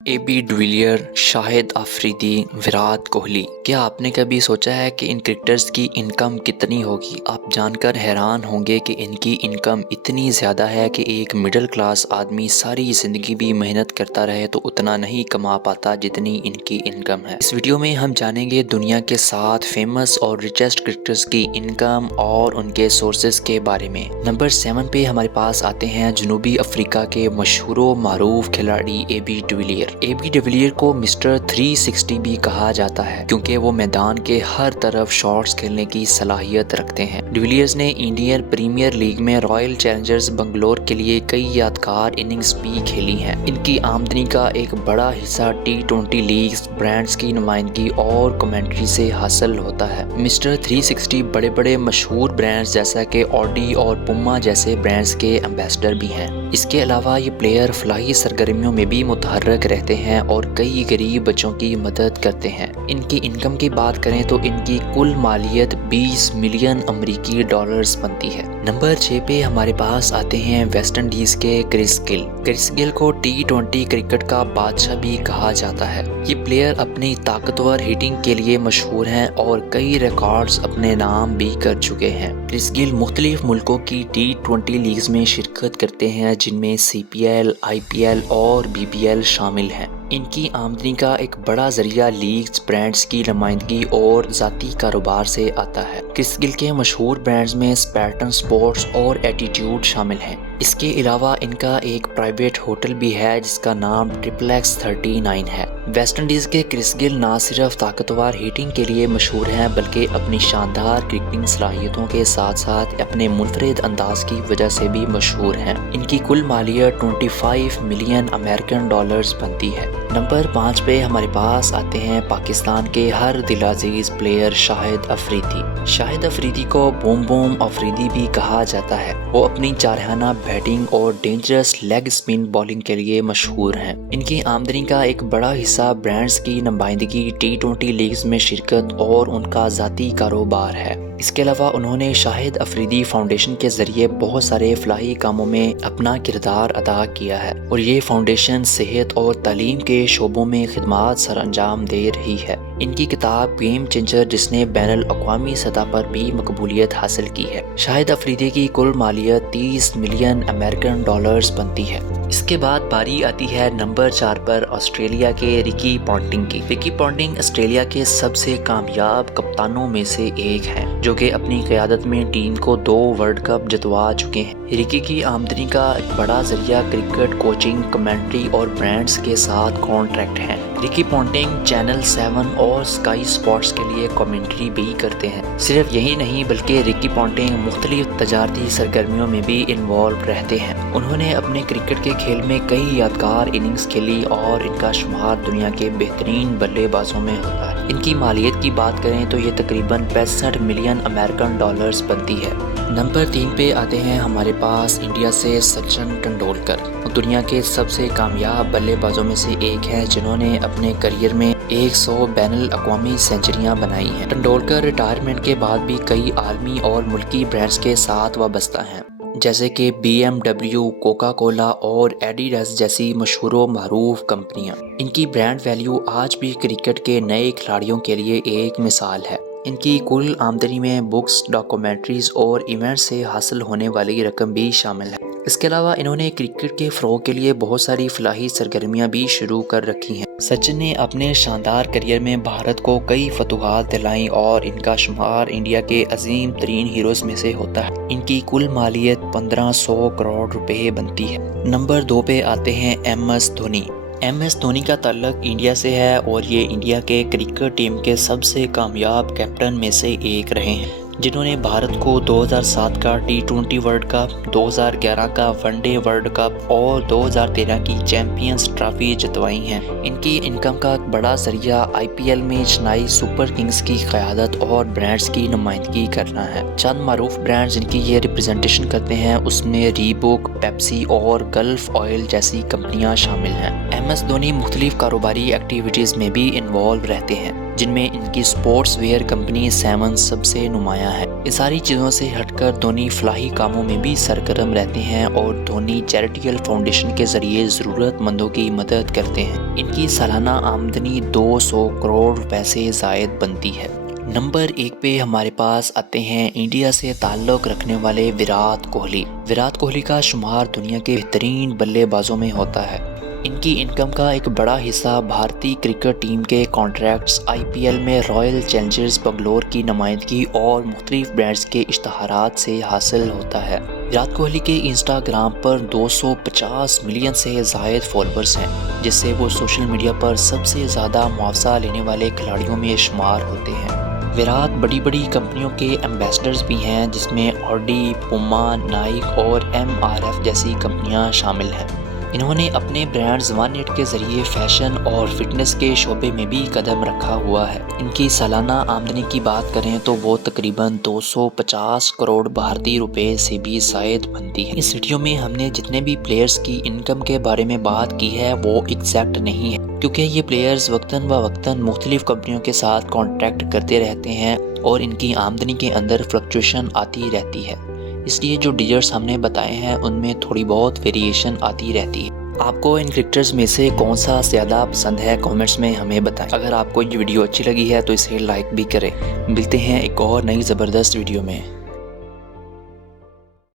اے be ڈویلیئر، شاہد افریدی، وراٹ کوہلی۔ کیا آپ نے کبھی سوچا ہے کہ ان کرکٹرز کی انکم کتنی ہوگی؟ آپ جان کر حیران ہوں گے کہ ان کی انکم اتنی زیادہ ہے کہ ایک مڈل کلاس آدمی ساری زندگی بھی محنت کرتا رہے تو اتنا نہیں کما پاتا جتنی ان کی انکم ہے۔ اس ویڈیو میں ہم جانیں گے دنیا کے 7 فیمس اور ریچسٹ کرکٹرز کی انکم اور ان کے سورسز کے بارے میں۔ نمبر 7 پہ ہمارے پاس آتے ہیں جنوبی افریقہ کے مشہور و معروف کھلاڑی اے بی ڈویلیئر۔ اے بی ڈویلیئر کو مسٹر 360 بھی کہا جاتا ہے کیونکہ وہ میدان کے ہر طرف شاٹس کھیلنے کی صلاحیت رکھتے ہیں۔ ڈویلیئرز نے انڈین پریمیئر لیگ میں رائل چیلنجرز بنگلور کے لیے کئی یادگار اننگز بھی کھیلی ہیں۔ ان کی آمدنی کا ایک بڑا حصہ T20 لیگز، برانڈز کی نمائندگی اور کمنٹری سے حاصل ہوتا ہے۔ مسٹر 360 بڑے بڑے مشہور برانڈز جیسا کہ آڈی اور پوما جیسے برانڈز کے ایمبیسڈر بھی ہیں۔ اس کے علاوہ یہ پلیئر فلاحی سرگرمیوں میں بھی متحرک رہتے ہیں اور کئی غریب بچوں کی مدد کرتے ہیں۔ ان کی انکم کی بات کریں تو ان کی کل مالیت 20 ملین امریکی ڈالرز بنتی ہے۔ نمبر 6 پہ ہمارے پاس آتے ہیں ویسٹ انڈیز کے کرس گل۔ کرس گل کو T20 کرکٹ کا بادشاہ بھی کہا جاتا ہے۔ یہ پلیئر اپنی طاقتور ہٹنگ کے لیے مشہور ہیں اور کئی ریکارڈز اپنے نام بھی کر چکے ہیں۔ کرس گل مختلف ملکوں کی T20 لیگز میں شرکت کرتے ہیں جن میں CPL، IPL اور BPL شامل ہیں۔ ان کی آمدنی کا ایک بڑا ذریعہ لیگز، برانڈز کی نمائندگی اور ذاتی کاروبار سے آتا ہے۔ کرس گل کے مشہور برانڈز میں اسپارٹن اسپورٹس اور ایٹیٹیوڈ شامل ہیں۔ اس کے علاوہ ان کا ایک پرائیویٹ ہوٹل بھی ہے جس کا نام XXX39 ہے۔ ویسٹ انڈیز کے کرس گل نہ صرف طاقتور ہیٹنگ کے لیے مشہور ہیں بلکہ اپنی شاندار کرکٹنگ صلاحیتوں کے ساتھ ساتھ اپنے منفرد انداز کی وجہ سے بھی مشہور ہیں۔ ان کی کل مالیت 25 ملین امریکن ڈالرز بنتی ہے۔ نمبر 5 پہ ہمارے پاس آتے ہیں پاکستان کے ہر دل عزیز پلیئر شاہد افریدی۔ شاہد افریدی کو بوم بوم افریدی بھی کہا جاتا ہے۔ وہ اپنی جارحانہ بیٹنگ اور ڈینجرس لیگ اسپن بالنگ کے لیے مشہور ہیں۔ ان کی آمدنی کا ایک بڑا حصہ برانڈز کی نمائندگی، T20 لیگز میں شرکت اور ان کا ذاتی کاروبار ہے۔ اس کے علاوہ انہوں نے شاہد افریدی فاؤنڈیشن کے ذریعے بہت سارے فلاحی کاموں میں اپنا کردار ادا کیا ہے اور یہ فاؤنڈیشن صحت اور تعلیم کے شعبوں میں خدمات سر انجام دے رہی ہے۔ ان کی کتاب گیم چینجر جس نے بین الاقوامی سطح پر بھی مقبولیت حاصل کی ہے۔ شاہد افریدی کی کل مالیت 30 ملین امریکن ڈالرز بنتی ہے۔ اس کے بعد باری آتی ہے نمبر 4 پر آسٹریلیا کے رکی پونٹنگ کی۔ رکی پونٹنگ آسٹریلیا کے سب سے کامیاب کپتانوں میں سے ایک ہیں جو کہ اپنی قیادت میں ٹیم کو 2 ورلڈ کپ جتوا چکے ہیں۔ رکی کی آمدنی کا ایک بڑا ذریعہ کرکٹ کوچنگ، کمنٹری اور برانڈز کے ساتھ کانٹریکٹ ہیں۔ رکی پونٹنگ چینل 7 اور اسکائی اسپورٹس کے لیے کمنٹری بھی کرتے ہیں۔ صرف یہی نہیں بلکہ رکی پونٹنگ مختلف تجارتی سرگرمیوں میں بھی انوالو رہتے ہیں۔ انہوں نے اپنے کرکٹ کے کھیل میں کئی یادگار اننگز کھیلی اور ان کا شمار دنیا کے بہترین بلے بازوں میں ہوتا ہے۔ ان کی مالیت کی بات کریں تو یہ تقریباً 65 ملین امریکن ڈالرز بنتی ہے۔ نمبر 3 پہ آتے ہیں ہمارے پاس انڈیا سے سچن ٹنڈولکر۔ دنیا کے سب سے کامیاب بلے بازوں میں سے ایک ہیں جنہوں نے اپنے کریئر میں 100 بین الاقوامی سینچریاں بنائی ہیں۔ ٹنڈولکر ریٹائرمنٹ کے بعد بھی کئی عالمی اور ملکی برانڈز کے ساتھ وابستہ ہیں جیسے کہ BMW، کوکا کولا اور ایڈیڈاس جیسی مشہور و معروف کمپنیاں۔ ان کی برانڈ ویلیو آج بھی کرکٹ کے نئے کھلاڑیوں کے لیے ایک مثال ہے۔ ان کی کل آمدنی میں بکس، ڈاکومنٹریز اور ایونٹس سے حاصل ہونے والی رقم بھی شامل ہے۔ اس کے علاوہ انہوں نے کرکٹ کے فروغ کے لیے بہت ساری فلاحی سرگرمیاں بھی شروع کر رکھی ہیں۔ سچن نے اپنے شاندار کریئر میں بھارت کو کئی فتوحات دلائیں اور ان کا شمار انڈیا کے عظیم ترین ہیروز میں سے ہوتا ہے۔ ان کی کل مالیت 1500 کروڑ روپے بنتی ہے۔ نمبر 2 پہ آتے ہیں MS دھونی۔ MS دھونی کا تعلق انڈیا سے ہے اور یہ انڈیا کے کرکٹ ٹیم کے سب سے کامیاب کیپٹن میں سے ایک رہے ہیں جنہوں نے بھارت کو 2007 کا T20 ورلڈ کپ، 2011 کا ون ڈے ورلڈ کپ اور 2013 کی چیمپئنز ٹرافی جتوائی ہیں۔ ان کی انکم کا ایک بڑا ذریعہ IPL میں چنائی سپر کنگز کی قیادت اور برانڈز کی نمائندگی کرنا ہے۔ چند معروف برانڈز جن کی یہ ریپرزنٹیشن کرتے ہیں اس میں ریبوک، پیپسی اور گلف آئل جیسی کمپنیاں شامل ہیں۔ MS دھونی مختلف کاروباری ایکٹیویٹیز میں بھی انوالو رہتے ہیں جن میں ان کی سپورٹس ویئر کمپنی سیون سب سے نمایاں ہے۔ ان ساری چیزوں سے ہٹ کر دھونی فلاحی کاموں میں بھی سرگرم رہتے ہیں اور دھونی چیریٹیبل فاؤنڈیشن کے ذریعے ضرورت مندوں کی مدد کرتے ہیں۔ ان کی سالانہ آمدنی 200 کروڑ روپے سے زائد بنتی ہے۔ نمبر 1 پہ ہمارے پاس آتے ہیں انڈیا سے تعلق رکھنے والے وراٹ کوہلی۔ وراٹ کوہلی کا شمار دنیا کے بہترین بلے بازوں میں ہوتا ہے۔ ان کی انکم کا ایک بڑا حصہ بھارتی کرکٹ ٹیم کے کانٹریکٹس، IPL میں رائل چیلنجرز بنگلور کی نمائندگی اور مختلف برانڈز کے اشتہارات سے حاصل ہوتا ہے۔ وراٹ کوہلی کے انسٹاگرام پر 250 ملین سے زائد فالوورز ہیں، جس سے وہ سوشل میڈیا پر سب سے زیادہ معاوضہ لینے والے کھلاڑیوں میں شمار ہوتے ہیں۔ وراٹ بڑی بڑی کمپنیوں کے ایمبیسڈرز بھی ہیں، جس میں آڈی، پوما، نائک اور MRF جیسی کمپنیاں شامل ہیں۔ انہوں نے اپنے برانڈز ون ایٹ کے ذریعے فیشن اور فٹنس کے شعبے میں بھی قدم رکھا ہوا ہے۔ ان کی سالانہ آمدنی کی بات کریں تو وہ تقریباً 250 کروڑ بھارتی روپے سے بھی زائد بنتی ہے۔ اس ویڈیو میں ہم نے جتنے بھی پلیئرز کی انکم کے بارے میں بات کی ہے وہ ایگزیکٹ نہیں ہے، کیونکہ یہ پلیئرز وقتاً فوقتاً مختلف کمپنیوں کے ساتھ کانٹریکٹ کرتے رہتے ہیں اور ان کی آمدنی کے اندر فلکچویشن آتی رہتی ہے، اس لیے جو ڈیجٹس ہم نے بتائے ہیں ان میں تھوڑی بہت ویریشن آتی رہتی ہے۔ آپ کو ان کرکٹرز میں سے کون سا زیادہ پسند ہے کامنٹس میں ہمیں بتائیں۔ اگر آپ کو یہ ویڈیو اچھی لگی ہے تو اسے لائک بھی کریں۔ ملتے ہیں ایک اور نئی زبردست ویڈیو میں۔